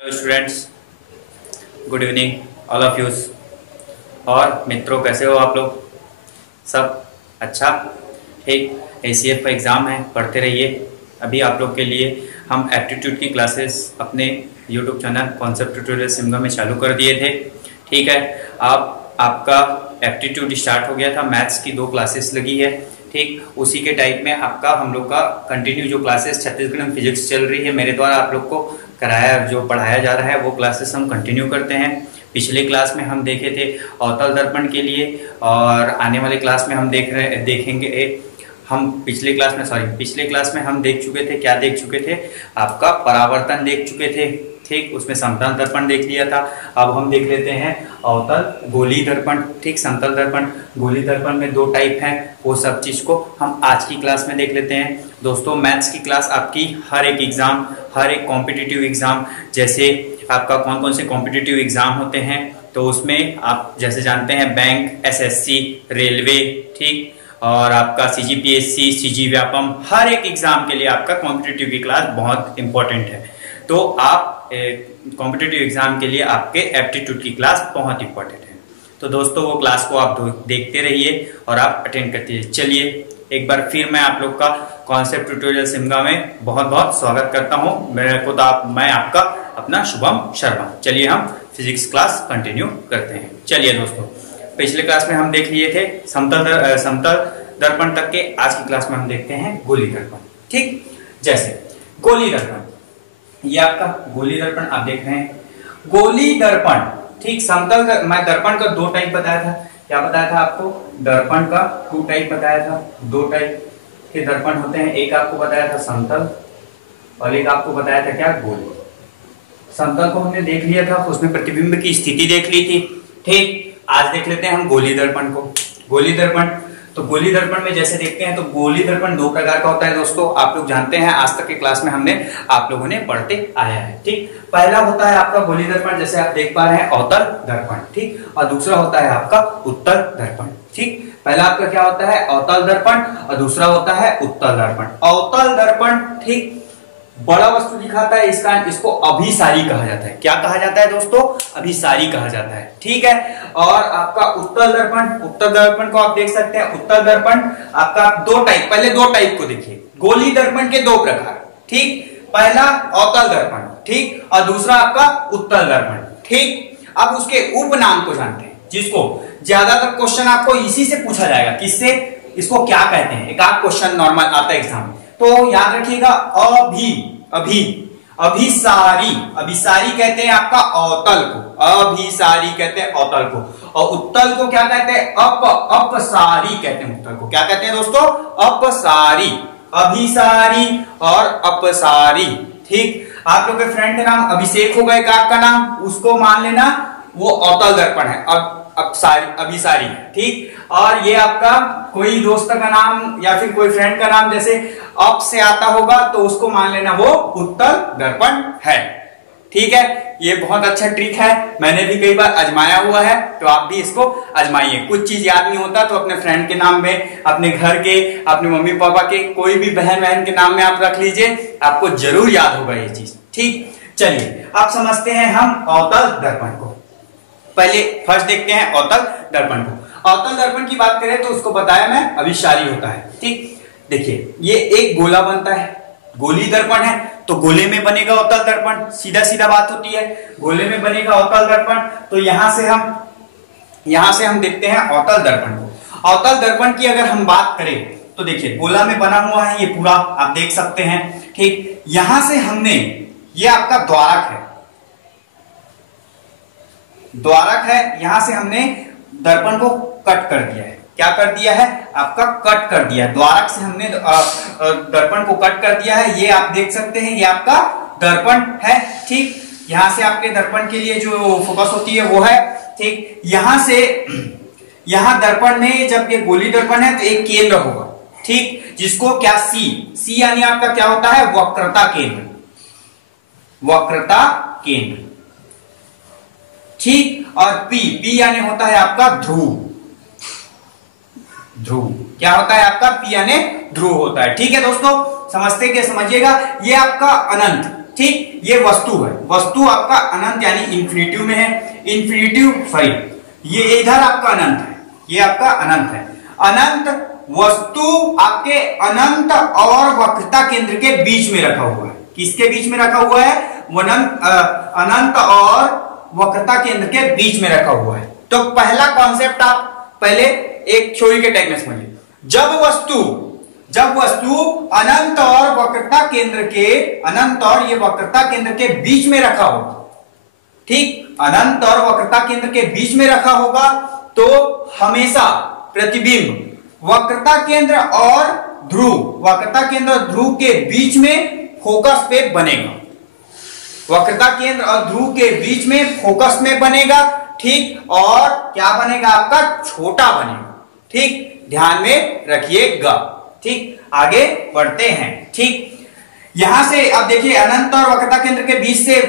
Hello students, good evening all of use. और मित्रों, कैसे हो आप लोग? सब अच्छा? ठीक। एसीएफ का एग्ज़ाम है, पढ़ते रहिए। अभी आप लोग के लिए हम एप्टीट्यूड की क्लासेस अपने YouTube channel concept tutorial Simga में चालू कर दिए थे। ठीक है, अब आपका एप्टीट्यूड स्टार्ट हो गया था, मैथ्स की 2 क्लासेस लगी है। ठीक, उसी के टाइप में आपका हम लोग का कंटिन्यू जो क्लासेस छत्तीसगढ़ में फिजिक्स चल रही है, मेरे द्वारा आप लोग को कराया जो पढ़ाया जा रहा है वो क्लासेस हम कंटिन्यू करते हैं। पिछले क्लास में हम देखे थे अवतल दर्पण के लिए, और आने वाले क्लास में हम देखेंगे हम पिछले क्लास में हम देख चुके थे, क्या देख चुके थे? आपका परावर्तन देख चुके थे। ठीक, उसमें समतल दर्पण देख लिया था। अब हम देख लेते हैं अवतल गोली दर्पण। ठीक, समतल दर्पण गोली दर्पण में 2 टाइप हैं, वो सब चीज को हम आज की क्लास में देख लेते हैं। दोस्तों, मैथ्स की क्लास आपकी हर एक एग्जाम, हर एक कॉम्पिटिटिव एग्जाम, जैसे आपका कौन कौन से कॉम्पिटिटिव एग्जाम होते हैं तो उसमें आप जैसे जानते हैं बैंक, एसएससी, रेलवे, ठीक, और आपका सीजीपीएससी, सीजी व्यापम, हर एक एग्जाम के लिए आपका कॉम्पिटिटिव की क्लास बहुत इंपॉर्टेंट है। तो आप कॉम्पिटिटिव एग्जाम के लिए आपके एप्टीट्यूड की क्लास बहुत इंपॉर्टेंट है। तो दोस्तों, वो क्लास को आप देखते रहिए और आप अटेंड करते रहिए। चलिए, एक बार फिर मैं आप लोग का कॉन्सेप्ट ट्यूटोरियल सिमगा में बहुत बहुत स्वागत करता हूँ। मैं आपका अपना शुभम शर्मा। चलिए हम फिजिक्स क्लास कंटिन्यू करते हैं। चलिए दोस्तों, पिछले क्लास में हम देख लिए थे समतल दर्पण तक के। आज की क्लास में हम देखते हैं गोली दर्पण। ठीक, जैसे गोली दर्पण, ये आपका गोली दर्पण आप देख रहे हैं। गोली दर्पण, ठीक, मैं दर्पण का 2 टाइप बताया था। क्या बताया था आपको? दर्पण का 2 टाइप बताया था। 2 टाइप के दर्पण होते हैं। एक आपको बताया था समतल और एक आपको बताया था क्या? गोली। समतल को हमने देख लिया था, उसमें प्रतिबिंब की स्थिति देख ली थी। ठीक, आज देख लेते हैं हम गोली दर्पण को। गोली दर्पण, तो गोली दर्पण में जैसे देखते हैं तो गोली दर्पण 2 प्रकार का होता है दोस्तों। आप लोग जानते हैं, आज तक के क्लास में हमने आप लोगों ने पढ़ते आया है। ठीक, पहला होता है आपका गोली दर्पण, जैसे आप देख पा रहे हैं, अवतल दर्पण। ठीक, और दूसरा होता है आपका उत्तल दर्पण। ठीक, पहला आपका क्या होता है? अवतल दर्पण, और दूसरा होता है उत्तल दर्पण। अवतल दर्पण, ठीक, बड़ा वस्तु दिखाता है, इसको अभिसारी कहा जाता है। क्या कहा जाता है दोस्तों? अभिसारी कहा जाता है। ठीक है, और आपका उत्तल दर्पण को आप देख सकते हैं। उत्तल दर्पण आपका 2 टाइप, पहले 2 टाइप को देखिए। गोली दर्पण के 2 प्रकार। ठीक, पहला अवतल दर्पण, ठीक, और दूसरा आपका उत्तल दर्पण। ठीक, अब उसके उपनाम को जानते हैं, जिसको ज्यादातर क्वेश्चन आपको इसी से पूछा जाएगा। किससे? इसको क्या कहते हैं? एक आध क्वेश्चन नॉर्मल आता है एग्जाम में, तो याद रखिएगा। अभिसारी कहते हैं आपका अवतल को, अभिसारी कहते हैं अवतल को। और उत्तल को क्या कहते हैं? अपसारी कहते हैं। उत्तल को क्या कहते हैं दोस्तों? अपसारी। अभिसारी और अपसारी। ठीक, आप लोग के फ्रेंड के नाम अभिषेक होगा, एक आपका नाम, उसको मान लेना वो अवतल दर्पण है। अब अभिसारी। ठीक, और ये आपका कोई दोस्त का नाम या फिर कोई फ्रेंड का नाम जैसे अप से आता होगा तो उसको मान लेना वो उत्तल दर्पण है। ठीक है, ये बहुत अच्छा ट्रिक है, मैंने भी कई बार आजमाया हुआ है, तो आप भी इसको आजमाइए। कुछ चीज याद नहीं होता तो अपने फ्रेंड के नाम में, अपने घर के, अपने मम्मी पापा के, कोई भी बहन के नाम में आप रख लीजिए, आपको जरूर याद होगा ये चीज। ठीक, चलिए आप समझते हैं हम अवतल दर्पण को। पहले फर्स्ट देखते हैं अवतल दर्पण को। अवतल दर्पण की बात करें तो उसको बताया मैं, अभिसारी होता है। ठीक, देखिए ये एक गोला बनता है, गोली दर्पण है तो गोले में बनेगा अवतल दर्पण। सीधा सीधा बात होती है, गोले में बनेगा अवतल दर्पण। तो यहां से हम देखते हैं अवतल दर्पण को। अवतल दर्पण की अगर हम बात करें तो देखिए गोला में बना हुआ है ये पूरा, आप देख सकते हैं। ठीक, यहां से हमने, ये आपका द्वारक है, यहां से हमने दर्पण को कट कर दिया है। क्या कर दिया है? आपका कट कर दिया है। द्वारक से हमने दर्पण को कट कर दिया है। ये आप देख सकते हैं, ये आपका दर्पण है। ठीक, यहां से आपके दर्पण के लिए जो फोकस होती है वो है। ठीक, यहां दर्पण में जब ये गोली दर्पण है तो एक केंद्र होगा। ठीक, जिसको क्या? सी यानी आपका क्या होता है? वक्रता केंद्र। ठीक, और पी यानी होता है आपका ध्रुव। क्या होता है आपका? पी यानी ध्रुव होता है। ठीक है दोस्तों, समझिएगा। ये आपका अनंत, ठीक, ये वस्तु है, वस्तु आपका अनंत यानी इंफिनिटिव में है, इंफिनिटिव सॉरी ये इधर आपका अनंत है, ये आपका अनंत है। अनंत वस्तु आपके अनंत और वक्रता केंद्र के बीच में रखा हुआ है। किसके बीच में रखा हुआ है? अनंत और वक्रता केंद्र के बीच में रखा हुआ है। तो पहला कॉन्सेप्ट आप पहले एक थ्योरी के टाइप में समझिए। जब वस्तु अनंत और वक्रता केंद्र के अनंत और ये वक्रता केंद्र के बीच में रखा होगा, ठीक, अनंत और वक्रता केंद्र के बीच में रखा होगा तो हमेशा प्रतिबिंब वक्रता केंद्र और ध्रुव के बीच में फोकस पे बनेगा। वक्रता केंद्र और ध्रुव के बीच में फोकस में बनेगा, ठीक, और क्या बनेगा? आपका छोटा बनेगा, ठीक, ध्यान में रखिएगा। ठीक, आगे बढ़ते हैं। ठीक, यहां से अब देखिए अनंत और वक्रता केंद्र के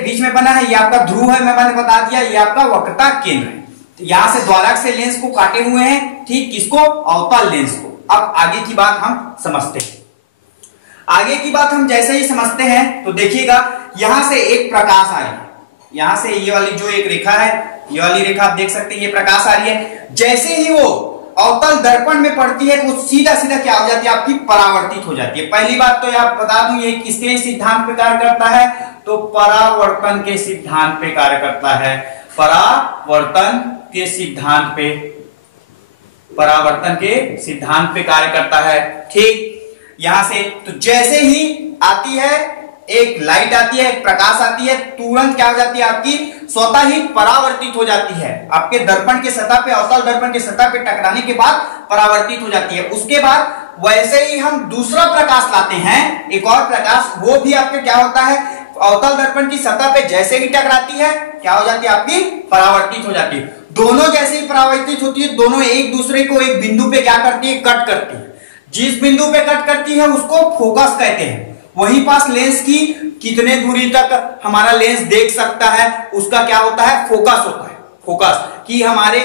बीच में बना है, ये आपका ध्रुव है, मैंने बता दिया, ये आपका वक्रता केंद्र है। तो यहां से द्वारक से लेंस को काटे हुए हैं, ठीक, किसको? अवतल लेंस को। अब आगे की बात हम समझते हैं। आगे की बात हम जैसे ही समझते हैं तो देखिएगा यहां से एक प्रकाश आ रही है, यहां से ये वाली जो एक रेखा है, ये वाली रेखा आप देख सकते हैं, ये प्रकाश आ रही है। जैसे ही वो अवतल दर्पण में पड़ती है तो सीधा सीधा क्या हो जाती है? आपकी परावर्तित हो जाती है। पहली बात तो आप बता दूं ये किसके सिद्धांत पे कार्य करता है? तो परावर्तन के सिद्धांत पे कार्य करता है। परावर्तन के सिद्धांत पे कार्य करता है। ठीक, यहां से तो जैसे ही आती है एक लाइट आती है, एक प्रकाश आती है, तुरंत क्या हो जाती है? आपकी स्वतः ही परावर्तित हो जाती है, आपके दर्पण के सतह पे, अवतल दर्पण के सतह पे टकराने के बाद परावर्तित हो जाती है। उसके बाद वैसे ही हम दूसरा प्रकाश लाते हैं, एक और प्रकाश, वो भी आपके क्या होता है? अवतल दर्पण की सतह पे जैसे ही टकराती है क्या हो जाती है? आपकी परावर्तित हो जाती है। दोनों जैसे ही परावर्तित होती है, दोनों एक दूसरे को एक बिंदु पे क्या करती है? कट करती है। जिस बिंदु पे कट करती है उसको फोकस कहते हैं। वहीं पास लेंस की कितने दूरी तक हमारा लेंस देख सकता है उसका क्या होता है? फोकस होता है। फोकस कि हमारे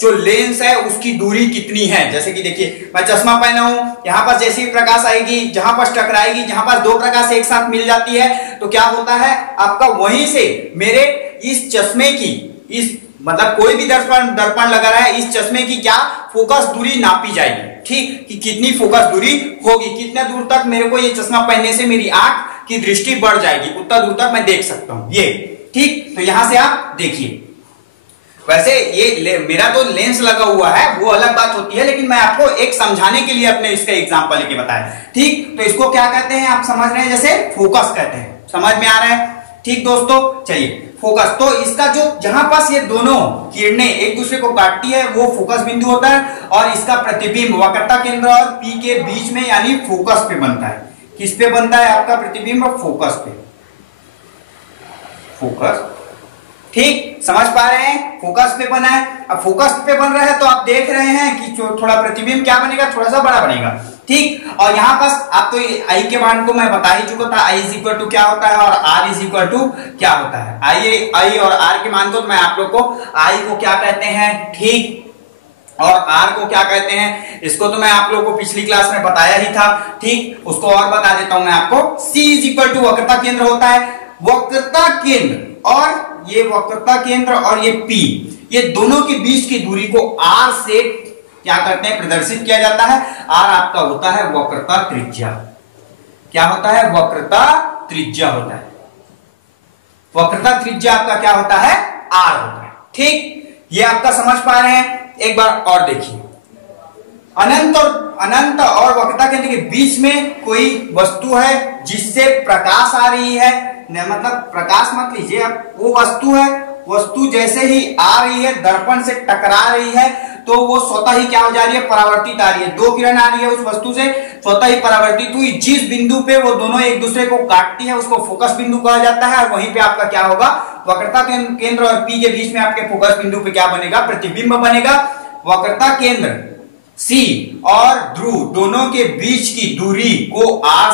जो लेंस है उसकी दूरी कितनी है। जैसे कि देखिए मैं चश्मा पहना हूं, यहां पर जैसे ही प्रकाश आएगी, जहां पर टकराएगी, जहां पर दो प्रकाश एक साथ मिल जाती है तो क्या होता है? आपका वहीं से मेरे इस चश्मे की, इस मतलब कोई भी दर्पण लगा रहा है, इस चश्मे की क्या फोकस दूरी नापी जाएगी। ठीक, कि कितनी फोकस दूरी होगी, कितने दूर तक मेरे को ये चश्मा पहनने से मेरी आंख की दृष्टि बढ़ जाएगी, उतना दूर तक मैं देख सकता हूं। ये ठीक, तो यहां से आप देखिए। वैसे ये मेरा तो लेंस लगा हुआ है वो अलग बात होती है, लेकिन मैं आपको एक समझाने के लिए अपने इसका एग्जांपल लेके बताया। ठीक, तो इसको क्या कहते हैं? आप समझ रहे हैं, जैसे फोकस कहते हैं। समझ में आ रहा है? ठीक दोस्तों, चलिए फोकस, तो इसका जो जहां पास ये दोनों किरणें एक दूसरे को काटती है वो फोकस बिंदु होता है, और इसका प्रतिबिंब वक्रता केंद्र और पी के बीच में यानी फोकस पे बनता है। किस पे बनता है आपका प्रतिबिंब? फोकस पे। फोकस, ठीक, समझ पा रहे हैं? फोकस पे बना है। अब फोकस पे बन रहा है तो आप देख रहे हैं कि थोड़ा प्रतिबिंब क्या बनेगा? थोड़ा सा बड़ा बनेगा। ठीक, और यहां पास आप तो आई के मान को मैं बता ही चुका था, आई इज इक्वल टू क्या होता है और आर इज इक्वल टू क्या होता है। आई और आर के मान को मैं आप लोग को, आई को क्या कहते हैं, ठीक, और आर को क्या कहते हैं, इसको तो मैं आप लोगों को पिछली क्लास में बताया ही था। ठीक, उसको और बता देता हूं मैं आपको। सी इज इक्वल टू वक्रता केंद्र होता है। वक्रता केंद्र और ये वक्रता केंद्र और ये पी, ये दोनों के बीच की दूरी को आर से क्या करते हैं? प्रदर्शित किया जाता है। आर आपका होता है वक्रता त्रिज्या। क्या होता है? वक्रता त्रिज्या होता है। वक्रता त्रिज्या आपका क्या होता है? आर होता है। ठीक, ये आपका समझ पा रहे हैं? एक बार और देखिए, अनंत और वक्रता केंद्र के बीच में कोई वस्तु है जिससे प्रकाश आ रही है, मतलब प्रकाश मत लीजिए आप, वो वस्तु है, वस्तु जैसे ही आ रही है दर्पण से टकरा रही है तो वो स्वतः ही क्या हो जा रही है? परावर्तित आ रही है। दो किरण आ रही है उस वस्तु से, स्वतः ही परावर्तित हुई। जिस बिंदु पे वो दोनों एक दूसरे को काटती है उसको फोकस बिंदु कहा जाता है, और वहीं पे आपका क्या होगा? वक्रता केंद्र और पी के बीच में आपके फोकस बिंदु पे क्या बनेगा? प्रतिबिंब बनेगा। वक्रता केंद्र सी और ध्रुव दोनों के बीच की दूरी को आर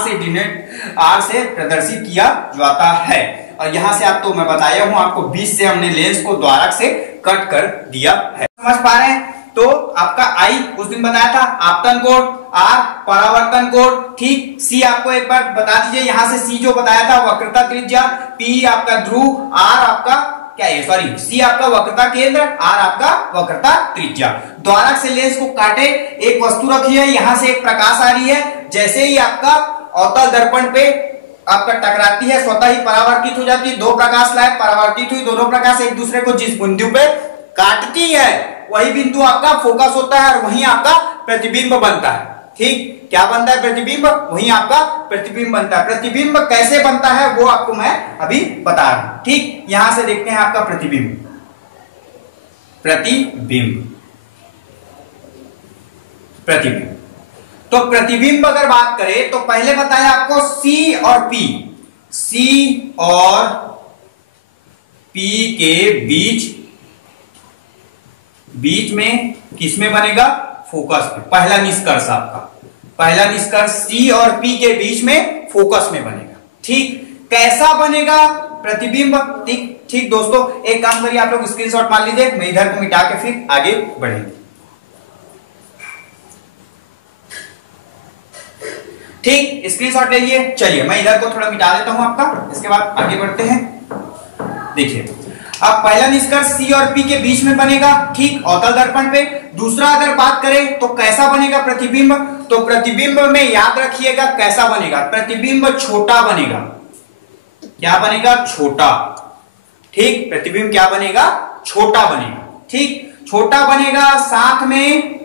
से प्रदर्शित किया जाता है। और यहां से आप तो मैं बताया हूं आपको, बीच से हमने लेंस को द्वारक से कट कर दिया है। समझ पा रहे हैं? तो आपका आई उस दिन बताया था आपतन कोण, आर परावर्तन कोण, ठीक। सी आपको एक बार बता दीजिए, यहां से सी जो बताया था वक्रता त्रिज्या, पी आपका ध्रुव, आर आपका क्या है, सॉरी सी आपका वक्रता केंद्र, आर आपका वक्रता त्रिज्या। द्वारक से लेंस को काटे, एक वस्तु रखी है, यहां से एक प्रकाश आ रही है, जैसे ही आपका अवतल दर्पण पे आपका टकराती है स्वतः ही परावर्तित हो जाती है। दो प्रकाश लाइट परावर्तित हुई, दोनों प्रकाश एक दूसरे को जिस बिंदु पे काटती है वही बिंदु आपका फोकस होता है और वहीं आपका प्रतिबिंब बनता है, ठीक। क्या बनता है, प्रतिबिंब, वहीं आपका प्रतिबिंब बनता है। प्रतिबिंब कैसे बनता है वो आपको मैं अभी बता रहा हूं, ठीक। यहां से देखते हैं आपका प्रतिबिंब, प्रतिबिंब, प्रतिबिंब। तो प्रतिबिंब अगर बात करें तो पहले बताया आपको C और P, C और P के बीच में किसमें बनेगा, फोकस में। पहला निष्कर्ष आपका, पहला निष्कर्ष C और P के बीच में फोकस में बनेगा, ठीक। कैसा बनेगा प्रतिबिंब, ठीक ठीक दोस्तों। एक काम करिए आप लोग स्क्रीनशॉट मान लीजिए, मैं इधर को मिटा के फिर आगे बढ़ेंगे, ठीक। स्क्रीनशॉट ले लिए, चलिए मैं इधर को थोड़ा मिटा देता हूं आपका, इसके बाद आगे बढ़ते हैं। देखिए अब पहला निष्कर्ष C और P के बीच में बनेगा, ठीक, अवतल दर्पण पे। दूसरा अगर बात करें तो कैसा बनेगा प्रतिबिंब, तो प्रतिबिंब में याद रखिएगा कैसा बनेगा, प्रतिबिंब छोटा बनेगा। क्या बनेगा, छोटा, ठीक। प्रतिबिंब क्या बनेगा, छोटा बनेगा, ठीक, छोटा बनेगा, साथ में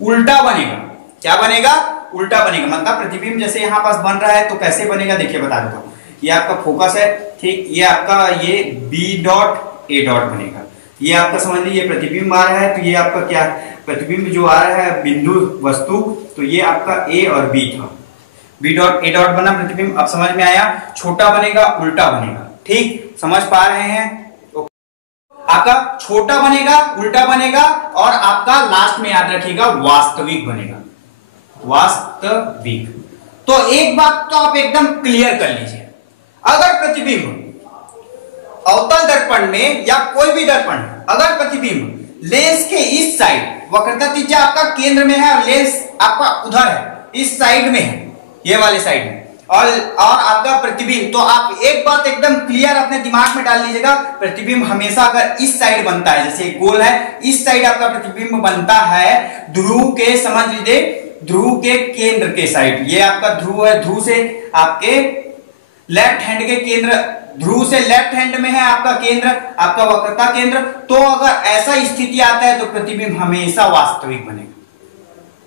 उल्टा बनेगा। क्या बनेगा, उल्टा बनेगा। मतलब प्रतिबिंब जैसे यहां पास बन रहा है तो कैसे बनेगा, देखिए बता देता हूं। ये आपका फोकस है, ठीक, ये आपका ये बी डॉट ए डॉट बनेगा। ये आपका समझ लीजिए ये प्रतिबिंब आ रहा है, तो ये आपका क्या प्रतिबिंब जो आ रहा है बिंदु वस्तु, तो ये आपका ए और बी था, बी डॉट ए डॉट बना प्रतिबिंब। अब समझ में आया, छोटा बनेगा, उल्टा बनेगा, ठीक, समझ पा रहे हैं। आपका छोटा बनेगा, उल्टा बनेगा, और आपका लास्ट में याद रखिएगा वास्तविक बनेगा, वास्तविक। तो एक बात तो आप एकदम क्लियर कर लीजिए, अगर प्रतिबिंब अवतल दर्पण में या कोई भी दर्पण, अगर प्रतिबिंब लेंस के इस साइड, वक्रता त्रिज्या आपका केंद्र में है और लेंस आपका उधर है, इस साइड में है, ये वाले साइड में, और आपका प्रतिबिंब, तो आप एक बात एकदम क्लियर अपने दिमाग में डाल लीजिएगा, प्रतिबिंब हमेशा अगर इस साइड बनता है, जैसे गोल है, इस साइड आपका प्रतिबिंब बनता है, ध्रुव के, समझ लीजिए ध्रुव के केंद्र के साइड, ये आपका ध्रुव है, ध्रुव से आपके लेफ्ट हैंड के केंद्र, ध्रुव से लेफ्ट हैंड में है आपका केंद्र, आपका वक्रता केंद्र। तो अगर ऐसा स्थिति आता है तो प्रतिबिंब हमेशा वास्तविक बनेगा,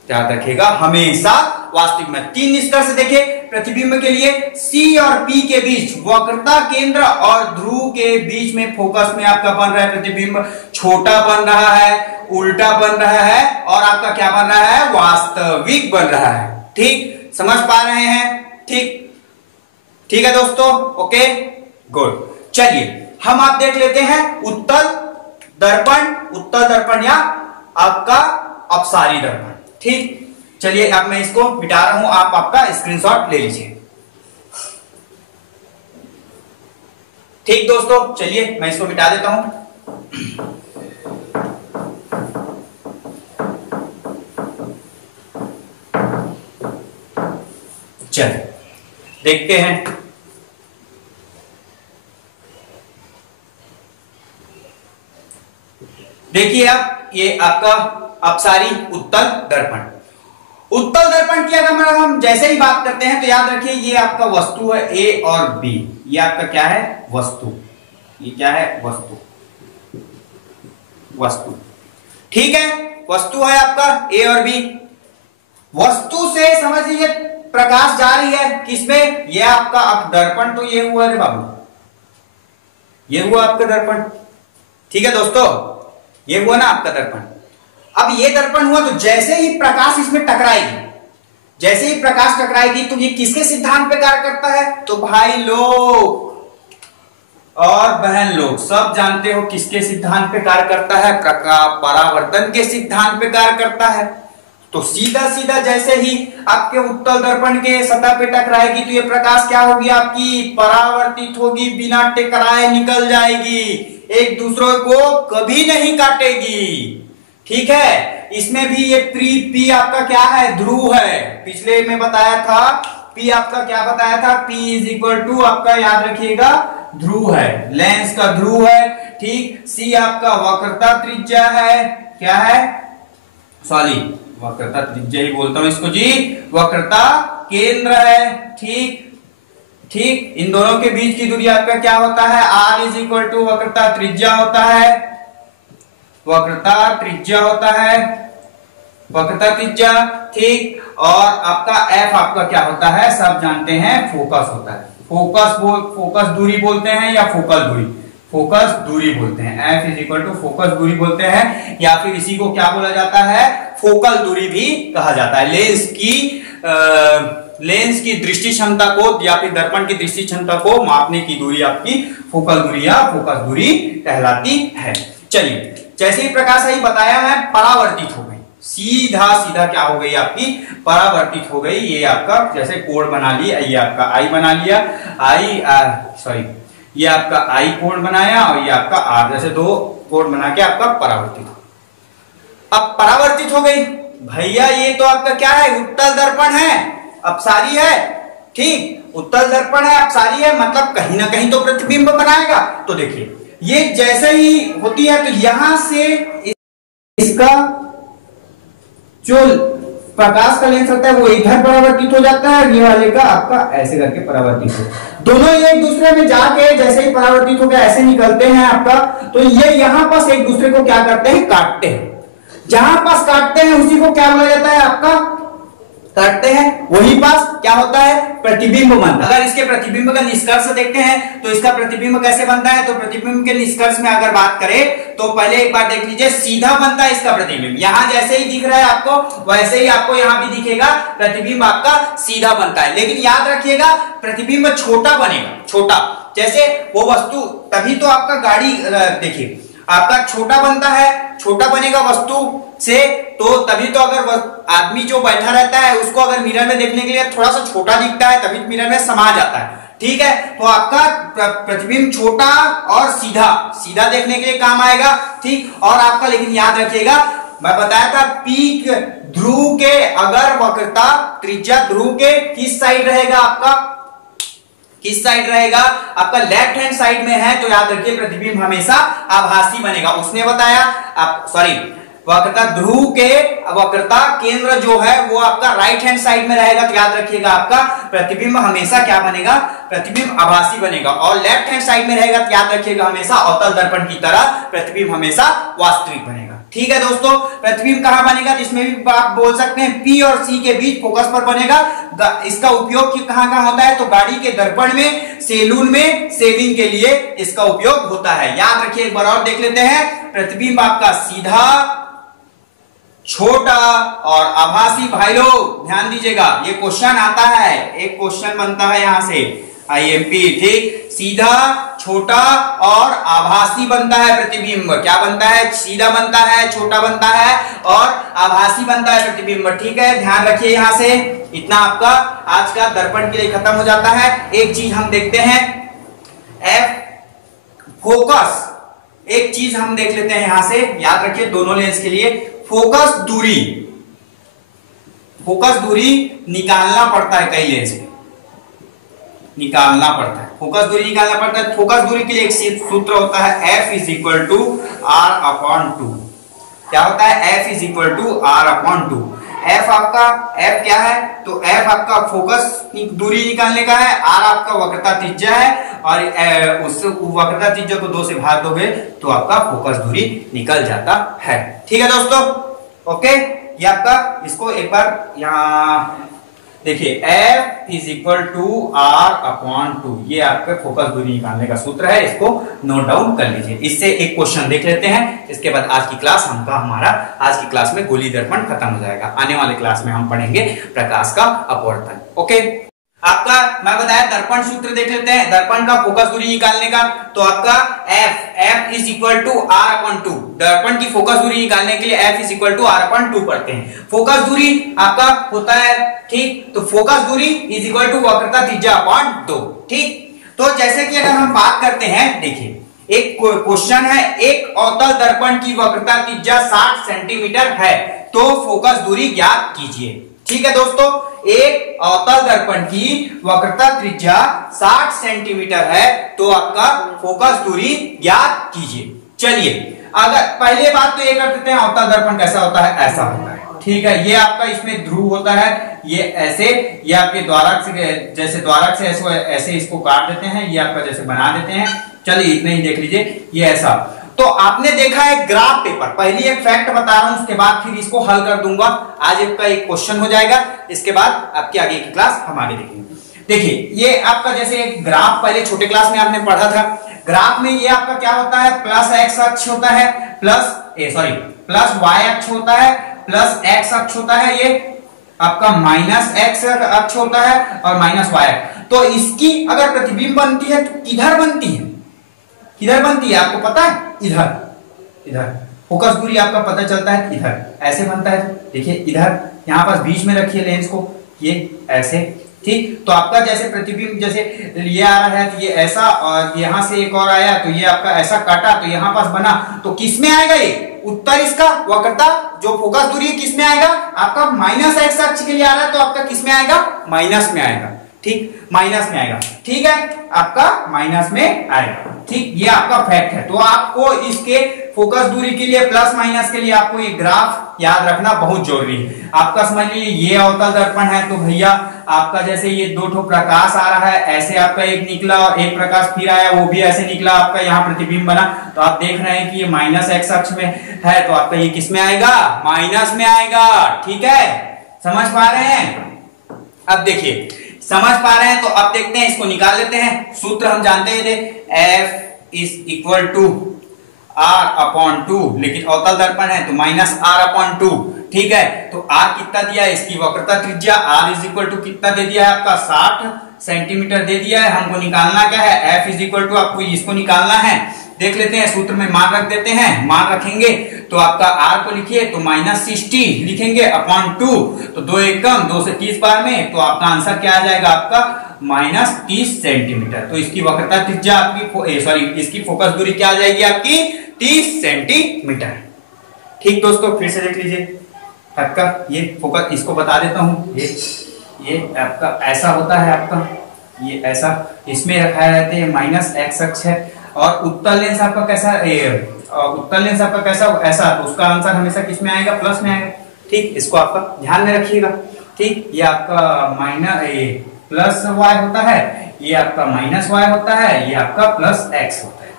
याद रखिएगा, हमेशा वास्तविक में। तीन निष्कर्ष देखे प्रतिबिंब के लिए, C और P के बीच, वक्रता केंद्र और ध्रुव के बीच में फोकस में आपका बन रहा है प्रतिबिंब, छोटा बन रहा है, उल्टा बन रहा है, और आपका क्या बन रहा है, वास्तविक बन रहा है, ठीक। समझ पा रहे हैं, ठीक, ठीक है दोस्तों, ओके गुड। चलिए हम आप देख लेते हैं उत्तल दर्पण, उत्तल दर्पण या आपका अपसारी दर्पण, ठीक। चलिए अब मैं इसको मिटा रहा हूं, आप आपका स्क्रीनशॉट ले लीजिए, ठीक दोस्तों। चलिए मैं इसको मिटा देता हूं। चलिए देखते हैं, देखिए अब ये आपका अपसारी उत्तल दर्पण। उत्तल दर्पण की अगर हम जैसे ही बात करते हैं तो याद रखिए ये आपका वस्तु है ए और बी, ये आपका क्या है, वस्तु, ये क्या है, वस्तु, वस्तु, ठीक है, वस्तु है आपका ए और बी। वस्तु से समझ लीजिए प्रकाश जा रही है किसमें, ये आपका अब दर्पण तो ये हुआ रे बाबू, ये हुआ आपका दर्पण, ठीक है दोस्तों, ये हुआ ना आपका दर्पण। अब ये दर्पण हुआ तो जैसे ही प्रकाश इसमें टकराएगी, जैसे ही प्रकाश टकराएगी तो ये किसके सिद्धांत पे कार्य करता है, तो भाई लोग और बहन लोग सब जानते हो किसके सिद्धांत पे कार्य करता है, परावर्तन के सिद्धांत पे कार्य करता है। तो सीधा सीधा जैसे ही आपके उत्तल दर्पण के सतह पे टकराएगी तो ये प्रकाश क्या होगी, आपकी परावर्तित होगी, बिना टकराए निकल जाएगी। एक दूसरे को कभी नहीं काटेगी। ठीक है, इसमें भी ये पी आपका क्या है, ध्रुव है। पिछले में बताया था पी आपका क्या बताया था, P इज इक्वल टू आपका याद रखिएगा ध्रुव है, लेंस का ध्रुव है। ठीक, C आपका वक्रता त्रिज्या है, क्या है, सॉरी वक्रता त्रिज्या ही बोलता हूं इसको जी, वक्रता केंद्र है। ठीक ठीक, इन दोनों के बीच की दूरी आपका क्या होता है, R इज इक्वल टू वक्रता त्रिज्या होता है, वक्रता त्रिज्या होता है, वक्रता त्रिज्या। ठीक, और आपका F आपका क्या होता है, सब जानते हैं फोकस होता है। फोकस दूरी बोलते हैं या फोकल दूरी, फोकस दूरी बोलते हैं। F is equal to focus दूरी बोलते हैं, या फिर इसी को क्या बोला जाता है, फोकल दूरी भी कहा जाता है। लेंस की दृष्टि क्षमता को या फिर दर्पण की दृष्टि क्षमता को मापने की दूरी आपकी फोकल दूरी या फोकस दूरी कहलाती है। चलिए, जैसे ही प्रकाश आई बताया है परावर्तित हो गई, सीधा सीधा क्या हो गई आपकी, परावर्तित हो गई। ये आपका जैसे कोण बना लिया, ये आपका आई बना लिया, ये आपका आई कोण बनाया और ये आपका आर, जैसे दो कोण बना के आपका परावर्तित हो। अब परावर्तित हो गई भैया, ये तो आपका क्या है, उत्तल दर्पण है, अपसारी है। ठीक, उत्तल दर्पण है, अपसारी है, मतलब कहीं ना कहीं तो प्रतिबिंब बनाएगा। तो देखिए, ये जैसे ही होती है तो यहां से इसका जो प्रकाश का लेंस होता है वो इधर परावर्तित हो जाता है, ये वाले का आपका ऐसे करके परावर्तित हो, दोनों एक दूसरे में जाके जैसे ही परावर्तित होकर ऐसे निकलते हैं आपका, तो ये यहां पास एक दूसरे को क्या करते हैं, काटते हैं। जहां पास काटते हैं उसी को क्या बोला जाता है, आपका काटते हैं, वही पास क्या होता है, प्रतिबिंब बनता है। अगर इसके प्रतिबिंब का निष्कर्ष देखते हैं तो इसका प्रतिबिंब कैसे बनता है, तो प्रतिबिंब के निष्कर्ष में अगर बात करें तो पहले एक बार देख लीजिए, सीधा बनता है इसका प्रतिबिंब, यहां जैसे ही दिख रहा है आपको वैसे ही आपको यहां भी दिखेगा, प्रतिबिंब आपका सीधा बनता है। लेकिन याद रखिएगा प्रतिबिंब छोटा बनेगा, छोटा, जैसे वो वस्तु, तभी तो आपका गाड़ी देखिए आपका छोटा बनता है, छोटा बनेगा वस्तु से, तो तभी तो अगर आदमी जो बैठा रहता है उसको अगर मिरर में देखने के लिए थोड़ा सा छोटा दिखता है तभी मिरर में समा जाता है। ठीक है, तो आपका प्रतिबिंब छोटा और सीधा, सीधा देखने के लिए काम आएगा। ठीक, और आपका लेकिन याद रखिएगा मैं बताया था पीक ध्रुव के अगर वक्रता त्रिज्या ध्रुव के किस साइड रहेगा, आपका किस साइड रहेगा, आपका लेफ्ट हैंड साइड में है, तो याद रखिए प्रतिबिंब हमेशा आभासी बनेगा। उसने बताया वक्रता ध्रुव के वक्रता केंद्र जो है वो आपका राइट हैंड साइड में रहेगा, तो याद रखिएगा आपका प्रतिबिंब हमेशा क्या बनेगा, प्रतिबिंब आभासी बनेगा। और लेफ्ट हैंड साइड में रहेगा तो याद रखिएगा हमेशा अवतल दर्पण की तरह प्रतिबिंब हमेशा वास्तविक बनेगा। ठीक है दोस्तों, प्रतिबिंब कहां बनेगा, जिसमें भी आप बोल सकते हैं P और C के बीच फोकस पर बनेगा। इसका उपयोग कहां कहां होता है, तो गाड़ी के दर्पण में, सैलून में शेविंग के लिए इसका उपयोग होता है। याद रखिए, एक बार और देख लेते हैं, प्रतिबिंब आपका सीधा, छोटा और आभासी। भाई लोग ध्यान दीजिएगा, ये क्वेश्चन आता है, एक क्वेश्चन बनता है यहां से IMP। ठीक, सीधा, छोटा और आभासी बनता है प्रतिबिंब। क्या बनता है, सीधा बनता है, छोटा बनता है और आभासी बनता है प्रतिबिंब। ठीक है, ध्यान रखिए, यहां से इतना आपका आज का दर्पण के लिए खत्म हो जाता है। एक चीज हम देखते हैं, F फोकस, एक चीज हम देख लेते हैं यहां से, याद रखिए दोनों लेंस के लिए फोकस दूरी, फोकस दूरी निकालना पड़ता है, कई लेंस में निकालना पड़ता है, फोकस दूरी निकालना पड़ता है। फोकस दूरी के लिए एक सूत्र होता है F is equal to R/2। क्या होता है, F is equal to R/2। F आपका, F क्या है, तो F आपका फोकस दूरी निकालने का है, R आपका वक्रता त्रिज्या है, और उस वक्रता त्रिज्या को 2 से भाग दोगे तो आपका फोकस दूरी निकल जाता है। ठीक है दोस्तों, ओके, ये आपका, इसको एक बार यहाँ देखिए, F is equal to R/2, ये आपके फोकस दूरी निकालने का सूत्र है, इसको नोट डाउन कर लीजिए। इससे एक क्वेश्चन देख लेते हैं, इसके बाद आज की क्लास हमारा आज की क्लास में गोली दर्पण खत्म हो जाएगा। आने वाले क्लास में हम पढ़ेंगे प्रकाश का अपवर्तन। ओके, आपका मैं बताया दर्पण सूत्र देख लेते हैं, दर्पण का फोकस दूरी निकालने का, तो आपका F is equal to R/2, दर्पण की फोकस दूरी निकालने के लिए F is equal to R/2 पढ़ते हैं। फोकस दूरी आपका होता है, ठीक, तो फोकस दूरी इज इक्वल टू वक्रता त्रिज्या अपॉन 2। ठीक, तो जैसे कि अगर हम बात करते हैं, देखिए एक क्वेश्चन है, एक अवतल दर्पण की वक्रता त्रिज्या 60 सेंटीमीटर है, तो फोकस दूरी ज्ञात कीजिए। ठीक है दोस्तों, एक अवतल दर्पण की वक्रता त्रिज्या 60 सेंटीमीटर है, तो आपका फोकस दूरी ज्ञात कीजिए। चलिए, अगर पहले बात तो ये कर देते हैं, अवतल दर्पण कैसा होता है, ऐसा होता है। ठीक है, ये आपका इसमें ध्रुव होता है, ये ऐसे, ये आपके द्वारक से, जैसे द्वारक से ऐसे इसको काट देते हैं, ये आपका जैसे बना देते हैं। चलिए इतना ही देख लीजिए, ये ऐसा। तो आपने देखा है ग्राफ पेपर, पहले एक फैक्ट बता रहा हूं, उसके बाद फिर इसको हल कर दूंगा। आज आपका एक क्वेश्चन हो जाएगा, इसके बाद आपकी आगे की क्लास हम आगे देखेंगे। देखिए, ये आपका जैसे एक ग्राफ पहले छोटे क्लास में आपने पढ़ा था, ग्राफ में ये आपका क्या होता है, प्लस एक्स अक्ष होता है, प्लस वाई अक्ष होता है, प्लस एक्स अक्ष होता है, ये आपका माइनस एक्स अक्ष होता है, और माइनस वाई। तो इसकी अगर प्रतिबिंब बनती है तो किधर बनती है, किधर बनती है आपको पता है, इधर। इधर फोकस दूरी आपका पता चलता है, इधर ऐसे बनता है। देखिए इधर, यहां पास बीच में रखिए लेंस को, ये ऐसे। ठीक, तो आपका जैसे प्रतिबिंब, जैसे ये आ रहा है तो ये ऐसा, और यहां से एक और आया तो ये आपका ऐसा काटा तो यहां पास बना, तो किस में आएगा ये उत्तर, इसका वक्रता जो फोकस दूरी है किस में आएगा, आपका माइनस एक्स अक्ष के लिए आ रहा है, तो आपका किस में आएगा, माइनस में आएगा। ठीक, माइनस में आएगा। ठीक है, आपका माइनस में आएगा। ठीक, ये आपका फैक्ट है। तो आपको इसके फोकस दूरी के लिए, प्लस माइनस के लिए आपको ये ग्राफ याद रखना बहुत जरूरी है। आपका समझ लीजिए ये अवतल दर्पण है, तो भैया आपका जैसे ये दो ठो प्रकाश आ रहा है, ऐसे आपका एक निकला और एक प्रकाश फिर आया, वो भी ऐसे निकला, आपका यहाँ प्रतिबिंब बना। तो आप देख रहे हैं कि ये माइनस एक्स अक्ष में है, तो आपका ये किस में आएगा, माइनस में आएगा। ठीक है, समझ पा रहे हैं? अब देखिए, समझ पा रहे हैं तो अब देखते हैं, इसको निकाल लेते हैं। सूत्र हम जानते थे, F is equal to R upon 2, लेकिन अवतल दर्पण है तो माइनस R अपॉन 2। ठीक है, तो R कितना दिया है, इसकी वक्रता त्रिज्या R इज इक्वल टू कितना दे दिया है आपका, 60 सेंटीमीटर दे दिया है। हमको निकालना क्या है, F इज इक्वल टू, आपको इसको निकालना है। देख लेते हैं, सूत्र में मान रख देते हैं, मान रखेंगे तो आपका R को लिखिए तो माइनस 60 लिखेंगे अपॉन 2, तो 2 एकम 2 से 30 बार में, तो आपका आंसर क्या आ जाएगा, आपका माइनस 30 सेंटीमीटर। तो इसकी वक्रता त्रिज्या आपकी, इसकी फोकस दूरी क्या आ जाएगी आपकी, 30 सेंटीमीटर। ठीक दोस्तों, फिर से देख लीजिए आपका ये फोकस, इसको बता देता हूं, ये आपका ऐसा होता है, आपका ये ऐसा, इसमें रखा रहते हैं माइनस एक्स अक्ष है, और उत्तल लेंस आपका कैसा, उत्तल लेंस आपका कैसा, ऐसा, तो उसका आंसर हमेशा किस में आएगा, प्लस में आएगा। ठीक, इसको आपका ध्यान में रखिएगा। ठीक, ये आपका माइनस प्लस वाई होता है, ये आपका माइनस वाई होता है, ये आपका प्लस एक्स होता है।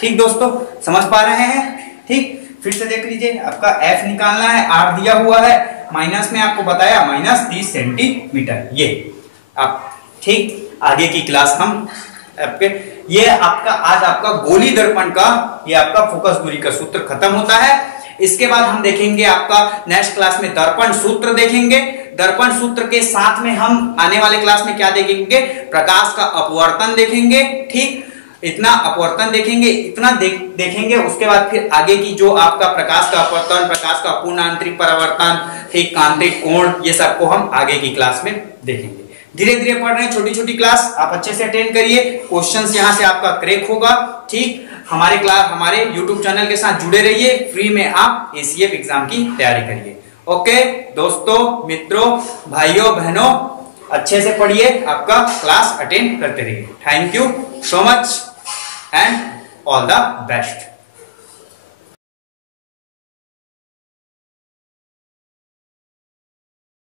ठीक दोस्तों, समझ पा रहे हैं? ठीक, फिर से देख लीजिए, आपका F निकालना है, R दिया हुआ है, माइनस में आपको बताया माइनस 30 सेंटीमीटर, ये आप। ठीक, आगे की क्लास हम आपके, ये आपका आज आपका गोली दर्पण का, ये आपका फोकस दूरी का सूत्र खत्म होता है। इसके बाद हम देखेंगे आपका नेक्स्ट क्लास में दर्पण सूत्र देखेंगे। दर्पण सूत्र के साथ में हम आने वाले क्लास में क्या देखेंगे, प्रकाश का अपवर्तन देखेंगे। ठीक, इतना अपवर्तन देखेंगे, इतना देखेंगे। उसके बाद फिर आगे की जो आपका प्रकाश का अपवर्तन, प्रकाश का पूर्ण आंतरिक परावर्तन, ठीक, कांतिक कोण, ये सबको हम आगे की क्लास में देखेंगे। धीरे धीरे पढ़ रहे हैं, छोटी छोटी क्लास आप अच्छे से अटेंड करिए, क्वेश्चंस यहां से आपका क्रैक होगा। ठीक, हमारे क्लास, हमारे YouTube चैनल के साथ जुड़े रहिए, फ्री में आप ACF एग्जाम की तैयारी करिए। ओके दोस्तों, मित्रों, भाइयों बहनों, अच्छे से पढ़िए, आपका क्लास अटेंड करते रहिए। Thank you so much and all the best.